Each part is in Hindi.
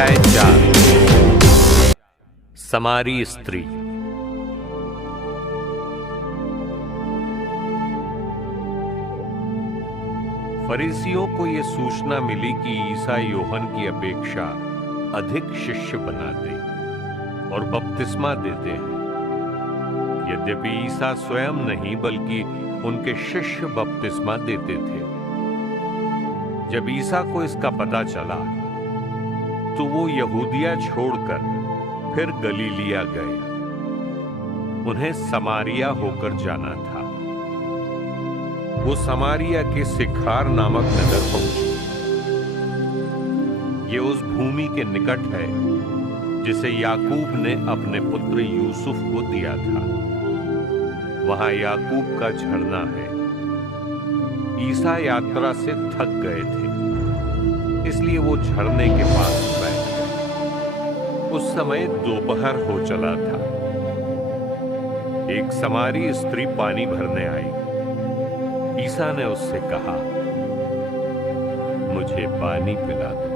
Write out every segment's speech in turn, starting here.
अध्याय 4 समारी स्त्री। फरीसियों को यह सूचना मिली कि ईसा यूहन्ना की अपेक्षा अधिक शिष्य बनाते और बपतिस्मा देते हैं। यद्यपि ईसा स्वयं नहीं बल्कि उनके शिष्य बपतिस्मा देते थे। जब ईसा को इसका पता चला तो वो यहूदिया छोड़कर फिर गलीलिया गए। उन्हें समारिया होकर जाना था। वो समारिया के सिखार नामक नगर पहुंचे। ये उस भूमि के निकट है जिसे याकूब ने अपने पुत्र यूसुफ को दिया था। वहां याकूब का झरना है। ईसा यात्रा से थक गए थे, इसलिए वो झरने के पास बैठ गए। उस समय दोपहर हो चला था। एक समारी स्त्री पानी भरने आई। ईसा ने उससे कहा, मुझे पानी पिला दो,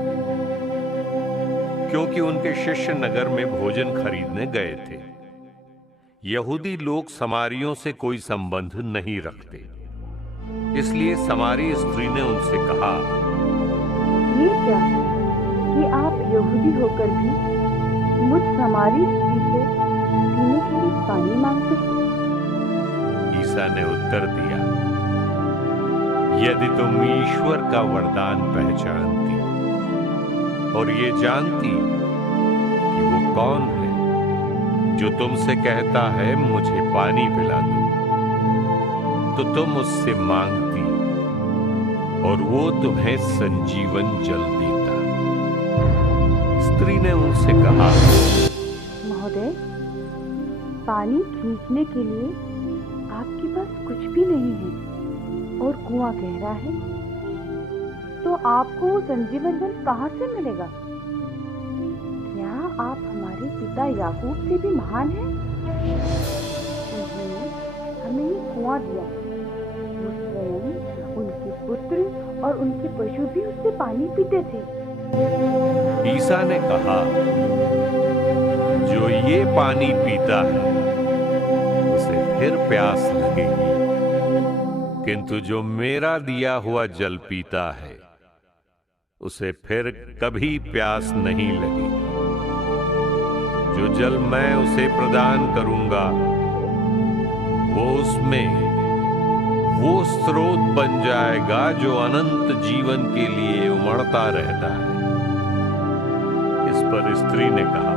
क्योंकि उनके शिष्य नगर में भोजन खरीदने गए थे। यहूदी लोग समारियों से कोई संबंध नहीं रखते, इसलिए समारी स्त्री ने उनसे कहा, ये क्या कि आप यहूदी होकर भी मुझ समारी स्त्री से पीने के लिए पानी मांगते हैं? ईसा ने उत्तर दिया, यदि तुम ईश्वर का वरदान पहचानती और ये जानती कि वो कौन है जो तुमसे कहता है मुझे पानी पिला दो, तो तुम उससे मांगती और वो तुम्हें संजीवन जल देता। स्त्री ने उनसे कहा, महोदय, पानी खींचने के लिए आपके पास कुछ भी नहीं है और कुआं गहरा है, तो आपको वो संजीवन जल कहां से मिलेगा? क्या आप हमारे पिता याकूब से भी महान हैं? उन्होंने हमें ये कुआं दिया। वो स्वयं, उनके पुत्र और उनके पशु भी उससे पानी पीते थे। ईसा ने कहा, जो ये पानी पीता है उसे फिर प्यास लगेगी, किंतु जो मेरा दिया हुआ जल पीता है उसे फिर कभी प्यास नहीं लगेगी। जो जल मैं उसे प्रदान करूंगा वो उसमें वो स्रोत बन जाएगा जो अनंत जीवन के लिए उमड़ता रहता है। इस पर स्त्री ने कहा,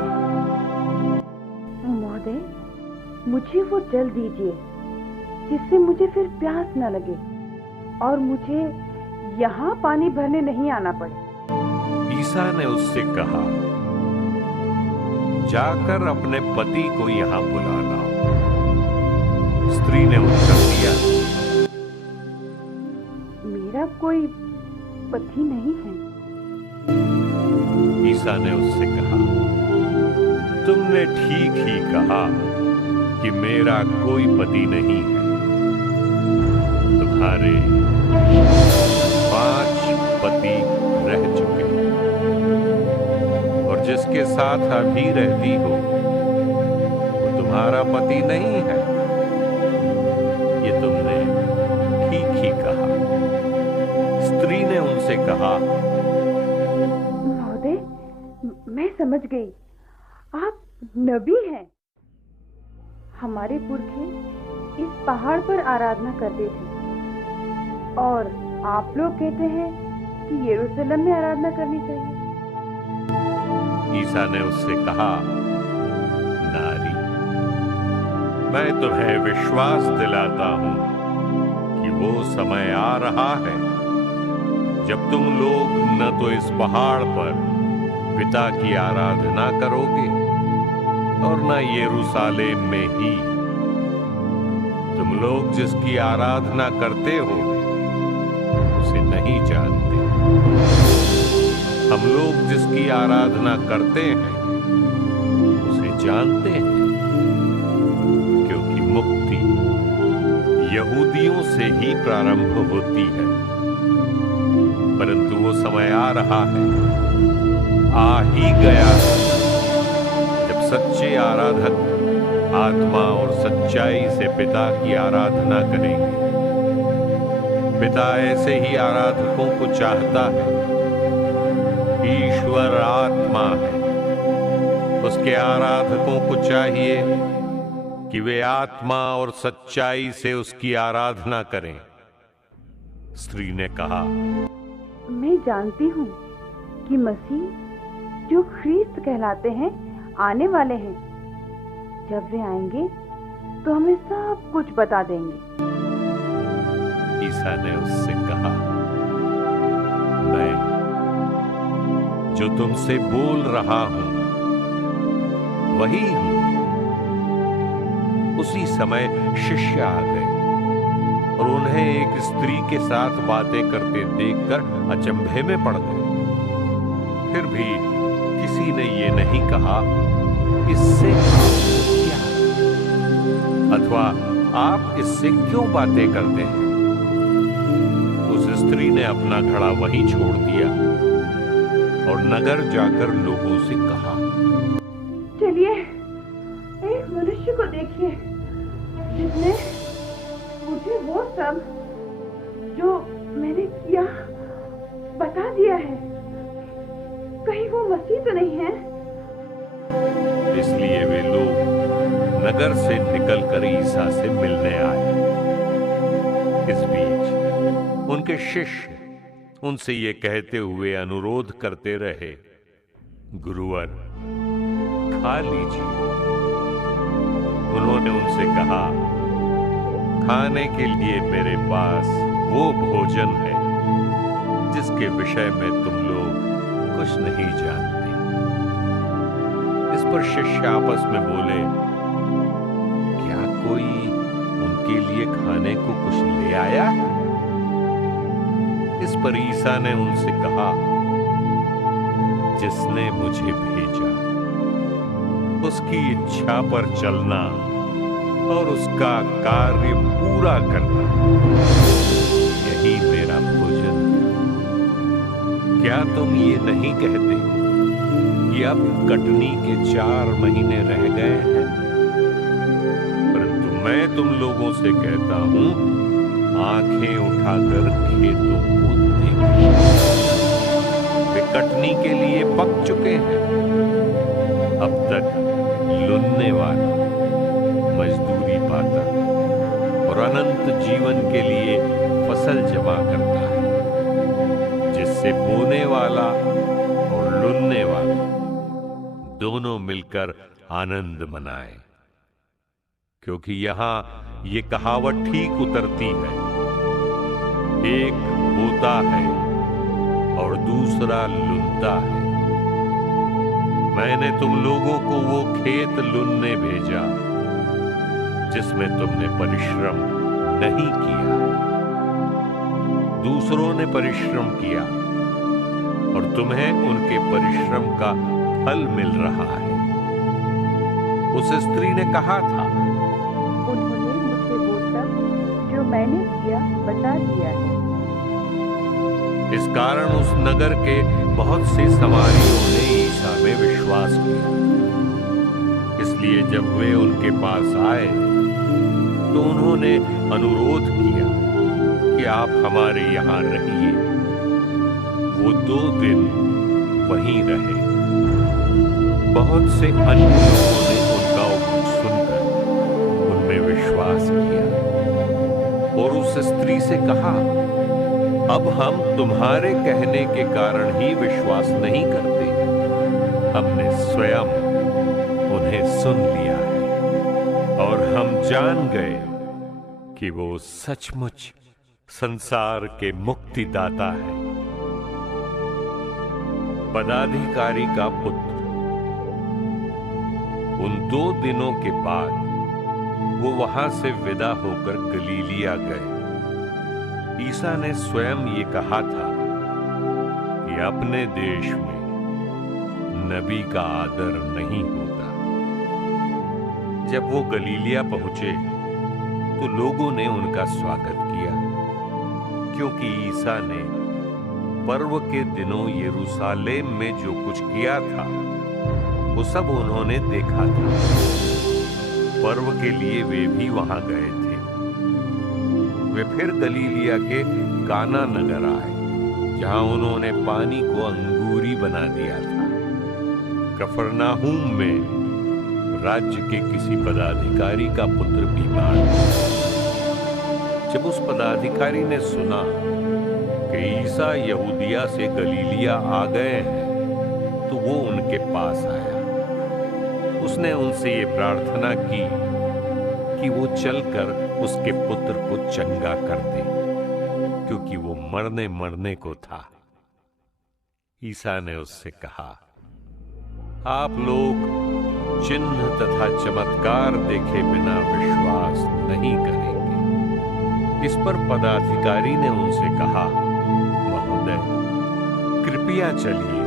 महोदय, मुझे वो जल दीजिए जिससे मुझे फिर प्यास न लगे और मुझे यहाँ पानी भरने नहीं आना पड़े। ईसा ने उससे कहा, जाकर अपने पति को यहाँ बुला लाओ। स्त्री ने उत्तर दिया, मेरा कोई पति नहीं है। ईसा ने उससे कहा, तुमने ठीक ही कहा कि मेरा कोई पति नहीं है। तुम्हारे 5 पति रह चुके हैं और जिसके साथ अभी रहती हो वो तुम्हारा पति नहीं है। ये तुमने ठीक ही कहा। स्त्री ने उनसे कहा, महोदय, मैं समझ गई, आप नबी हैं। हमारे पुरखे इस पहाड़ पर आराधना करते थे और आप लोग कहते हैं कि यरूशलेम में आराधना करनी चाहिए। ईसा ने उससे कहा, नारी, मैं तुम्हें विश्वास दिलाता हूं कि वो समय आ रहा है जब तुम लोग न तो इस पहाड़ पर पिता की आराधना करोगे और न यरूशलेम में ही। तुम लोग जिसकी आराधना करते हो उसे नहीं जानते। हम लोग जिसकी आराधना करते हैं उसे जानते हैं, क्योंकि मुक्ति यहूदियों से ही प्रारंभ होती है। परंतु वो समय आ रहा है, आ ही गया जब सच्चे आराधक आत्मा और सच्चाई से पिता की आराधना करेंगे। पिता ऐसे ही आराधकों को चाहता है। ईश्वर आत्मा है, उसके आराधकों को चाहिए कि वे आत्मा और सच्चाई से उसकी आराधना करें। स्त्री ने कहा, मैं जानती हूँ कि मसीह जो ख्रीस्त कहलाते हैं आने वाले हैं। जब वे आएंगे तो हमें सब कुछ बता देंगे। ईसा ने उससे कहा, मैं जो तुमसे बोल रहा हूं वही हूं। उसी समय शिष्य आ गए और उन्हें एक स्त्री के साथ बातें करते देखकर अचंभे में पड़ गए। फिर भी किसी ने ये नहीं कहा, इससे क्या, अथवा आप इससे क्यों बातें करते हैं। उस स्त्री ने अपना घड़ा वहीं छोड़ दिया और नगर जाकर लोगों से कहा, चलिए एक मनुष्य को देखिए जिसने मुझे वो सब जो मैंने किया बता दिया है। कहीं वो मसीह तो नहीं है। इसलिए वे लोग नगर से निकलकर ईसा से मिलने आए। इस बीच उनके शिष्य उनसे ये कहते हुए अनुरोध करते रहे, गुरुवर खा लीजिए। उन्होंने उनसे कहा, खाने के लिए मेरे पास वो भोजन है जिसके विषय में तुम लोग कुछ नहीं जानते। इस पर शिष्य आपस में बोले, क्या कोई उनके लिए खाने को कुछ ले आया है? इस पर ईसा ने उनसे कहा, जिसने मुझे भेजा उसकी इच्छा पर चलना और उसका कार्य पूरा करना, यही मेरा भोजन है। क्या तुम ये नहीं कहते कि अब कटनी के 4 महीने रह गए हैं? परंतु मैं तुम लोगों से कहता हूं, आंखें उठाकर खेतों को देखो, वे कटनी के लिए पक चुके हैं। अब तक लुनने वाला मजदूरी पाता और अनंत जीवन के लिए फसल जमा करता है, जिससे बोने वाला और लुनने वाला दोनों मिलकर आनंद मनाए। क्योंकि यहां ये कहावत ठीक उतरती है, एक बोता है और दूसरा लुनता है। मैंने तुम लोगों को वो खेत लुनने भेजा जिसमें तुमने परिश्रम नहीं किया। दूसरों ने परिश्रम किया और तुम्हें उनके परिश्रम का फल मिल रहा है। उस स्त्री ने कहा था, उन्होंने मुझे वो सब जो मैंने किया बता दिया है। इस कारण उस नगर के बहुत से समारियों ने ईसा में विश्वास किया। इसलिए जब वे उनके पास आए तो उन्होंने अनुरोध किया कि आप हमारे यहां रहिए। वो 2 दिन वहीं रहे। बहुत से अन्य लोगों ने उनका उपदेश सुनकर उनमें विश्वास किया और उस स्त्री से कहा, अब हम तुम्हारे कहने के कारण ही विश्वास नहीं करते, हमने स्वयं उन्हें सुन लिया है और हम जान गए कि वो सचमुच संसार के मुक्तिदाता है। पदाधिकारी का पुत्र। उन 2 दिनों के बाद वो वहां से विदा होकर गलीलिया गए। ईसा ने स्वयं ये कहा था कि अपने देश में नबी का आदर नहीं होता। जब वो गलीलिया पहुंचे तो लोगों ने उनका स्वागत किया, क्योंकि ईसा ने पर्व के दिनों यरूशलेम में जो कुछ किया था वो सब उन्होंने देखा था। पर्व के लिए वे भी वहां गए थे। वे फिर गलीलिया के काना नगर आए, जहां उन्होंने पानी को अंगूरी बना दिया था। कफरनाहूम में राज्य के किसी पदाधिकारी का पुत्र बीमार था। जब उस पदाधिकारी ने सुना कि ईसा यहूदिया से गलीलिया आ गए हैं, तो वो उनके पास आया। उसने उनसे ये प्रार्थना की कि वो चलकर उसके पुत्र को चंगा कर दे, क्योंकि वो मरने को था। ईसा ने उससे कहा, आप लोग चिन्ह तथा चमत्कार देखे बिना विश्वास नहीं करेंगे। इस पर पदाधिकारी ने उनसे कहा, महोदय, कृपया चलिए,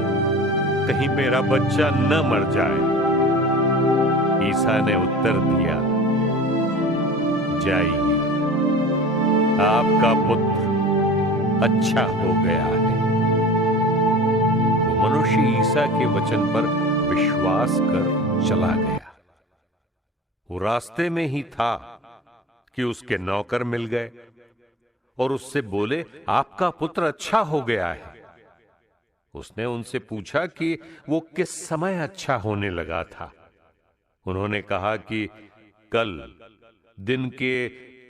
कहीं मेरा बच्चा न मर जाए। ईसा ने उत्तर दिया, जाइए, आपका पुत्र अच्छा हो गया है। वो मनुष्य ईसा के वचन पर विश्वास कर चला गया। वो रास्ते में ही था कि उसके नौकर मिल गए और उससे बोले, आपका पुत्र अच्छा हो गया है। उसने उनसे पूछा कि वो किस समय अच्छा होने लगा था। उन्होंने कहा कि कल दिन के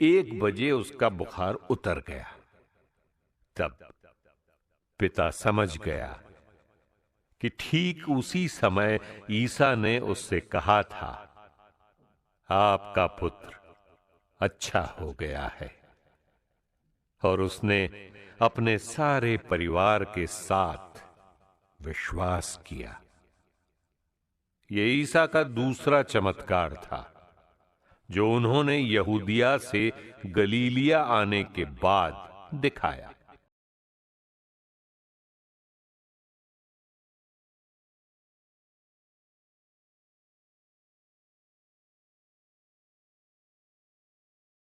1 बजे उसका बुखार उतर गया। तब पिता समझ गया कि ठीक उसी समय ईसा ने उससे कहा था, आपका पुत्र अच्छा हो गया है। और उसने अपने सारे परिवार के साथ विश्वास किया। ये ईसा का दूसरा चमत्कार था जो उन्होंने यहूदिया से गलीलिया आने के बाद दिखाया।